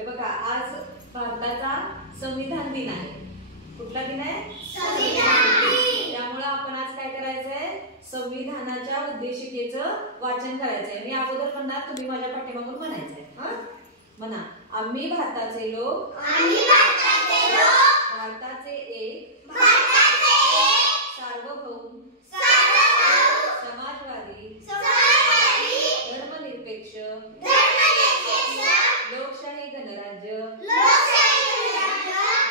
हे बघा, आज भारताचा संविधान दिन आहे. कुठला दिन आहे? संविधान दिन. त्यामुळे आपण आज काय करायचंय? संविधानाच्या उद्देशिकेचं वाचन करायचंय. मी अगोदर म्हणणार, तुम्ही माझ्या पाठीमागून म्हणायचंय. म्हणा, आम्ही भारताचे लोक, भारताचे एक सार्वभौम समाजवादी धर्मनिरपेक्ष लोकशाही गणराज्य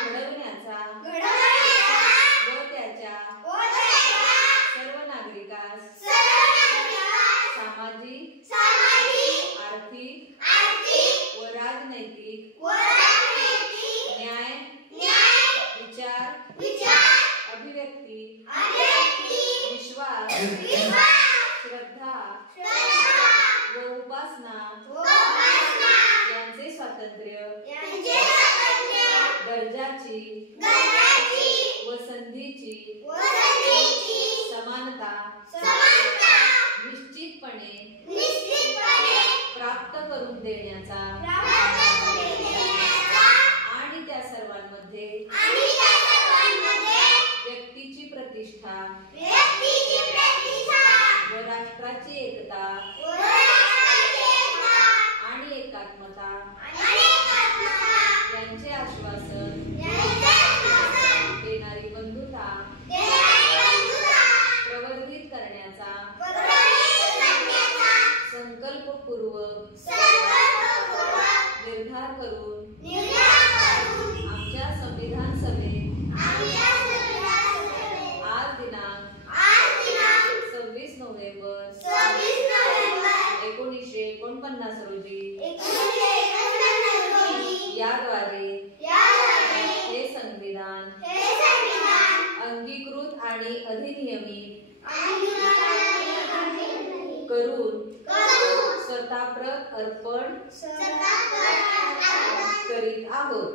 घडविण्याचा व त्याच्या सर्व नागरिकास सामाजिक आर्थिक व राजनैतिक न्याय विचार अभिव्यक्ती विश्वास श्रद्धा व उपासना यांचे स्वातंत्र्य दर्जाची व संधीची समानता निश्चितपणे प्राप्त करून देण्याचा आणि त्या सर्वांमध्ये व्यक्तीची प्रतिष्ठा व राष्ट्राची एकता आणि एकात्मता यांचे आश्वासन देणारी बंधुता प्रवर्धित करण्याचा संकल्पपूर्वक निर्धार करून आमच्या संविधान सभेत आज दिनांक 26 नोव्हेंबर 1949 रोजी याद्वारे हे संविधान अंगीकृत आणि अधिनियमित करून स्वतःप्रत अर्पण करीत आहोत.